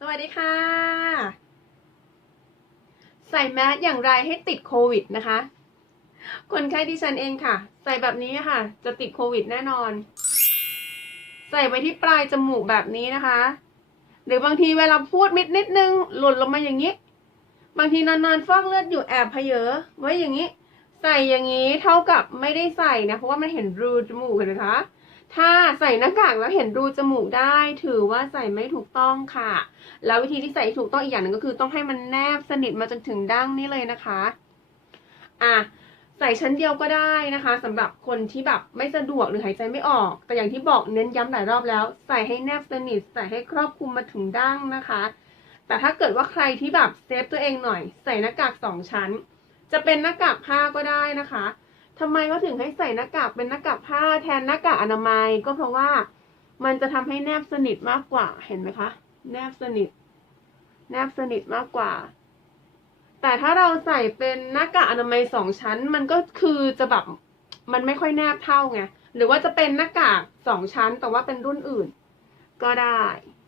สวัสดีค่ะ ใส่แมสอย่างไรให้ติดโควิดนะคะ คนไข้ที่ฉันเองค่ะ ใส่แบบนี้ค่ะ จะติดโควิดแน่นอน ใส่ไว้ที่ปลายจมูกแบบนี้นะคะ หรือบางทีเวลาพูดมิดนิดนึง หล่นลงมาอย่างนี้ บางทีนอนๆฟอกเลือดอยู่แอบเพเยอไว้อย่างนี้ ใส่อย่างนี้เท่ากับไม่ได้ใส่นะ เพราะว่ามันเห็นรูจมูกเห็นไหมคะ ถ้าใส่หน้ากากแล้วเห็นรูจมูกได้ ถือว่าใส่ไม่ถูกต้องค่ะ แล้ววิธีที่ใส่ถูกต้องอีกอย่างหนึ่งก็คือต้องให้มันแนบสนิทมาจนถึงดั้งนี่เลยนะคะอะใส่ชั้นเดียวก็ได้นะคะสำหรับคนที่แบบไม่สะดวกหรือหายใจไม่ออก แต่อย่างที่บอกเน้นย้ำหลายรอบแล้ว ใส่ให้แนบสนิทใส่ให้ครอบคลุมมาถึงดั้งนะคะ แต่ถ้าเกิดว่าใครที่แบบเซฟตัวเองหน่อย ใส่หน้ากากสองชั้น จะเป็นหน้ากากผ้าก็ได้นะคะ ทำไมก็ถึงให้ใส่หน้ากากเป็นหน้ากากผ้าแทนหน้ากากอนามัย ก็เพราะว่ามันจะทำให้แนบสนิทมากกว่าเห็นไหมคะ แนบสนิท แนบสนิทมากกว่า แต่ถ้าเราใส่เป็นหน้ากากอนามัยสองชั้น มันก็คือจะแบบมันไม่ค่อยแนบเท่าไงหรือว่าจะเป็นหน้ากากสองชั้น แต่ว่าเป็นรุ่นอื่น ก็ได้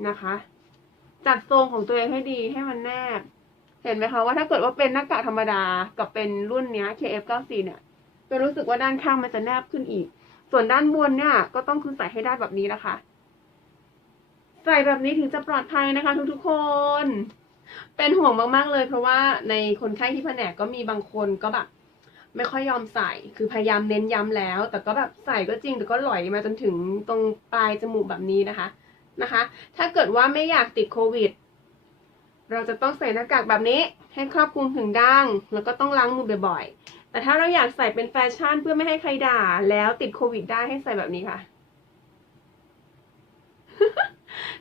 นะคะ จัดทรงของตัวเองให้ดีให้มันแนบ เห็นไหมคะว่าถ้าเกิดว่าเป็นหน้ากากธรรมดากับเป็นรุ่นเนี้ย KF94 เนี่ย จะรู้สึกว่าด้านข้างมันจะแนบขึ้นอีก ส่วนด้านบนเนี่ย ก็ต้องคือใส่ให้ได้แบบนี้นะคะ ใส่แบบนี้ถึงจะปลอดภัยนะคะ ทุกๆคน เป็นห่วงมากๆเลย เพราะว่าในคนไข้ที่แผนกก็มีบางคนก็แบบไม่ค่อยยอมใส่ คือพยายามเน้นย้ำแล้ว แต่ก็แบบใส่ก็จริง แต่ก็หลอยมาจนถึงตรงปลายจมูกแบบนี้นะคะ นะคะ ถ้าเกิดว่าไม่อยากติดโควิด เราจะต้องใส่หน้ากากแบบนี้ ให้ครอบคลุมถึงดั้ง แล้วก็ต้องล้างมือบ่อยๆ แต่ถ้าเราอยากใส่เป็นแฟชั่นเพื่อไม่ให้ใครด่า แล้วติดโควิดได้ให้ใส่แบบนี้ค่ะ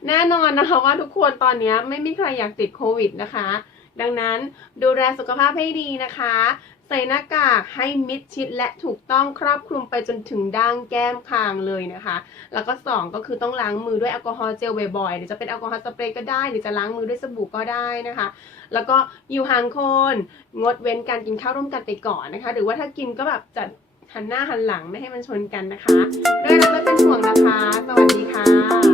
แน่นอนนะคะว่าทุกคนตอนนี้ไม่มีใครอยากติดโควิดนะคะ ดังนั้นดูแลสุขภาพให้ดีนะคะ ใส่หน้ากากให้มิดชิดและถูกต้องครอบคลุมไปจนถึงดั้งแก้มคางเลยนะคะ แล้วก็สองก็คือต้องล้างมือด้วยแอลกอฮอล์เจลบ่อยๆหรือจะเป็นแอลกอฮอล์สเปรย์ก็ได้ หรือจะล้างมือด้วยสบู่ก็ได้นะคะ แล้วก็อยู่ห่างคนงดเว้นการกินข้าวร่วมกันไปก่อนนะคะ หรือว่าถ้ากินก็แบบจัดหันหน้าหันหลังไม่ให้มันชนกันนะคะ ด้วยรักและเป็นห่วงนะคะ สวัสดีค่ะ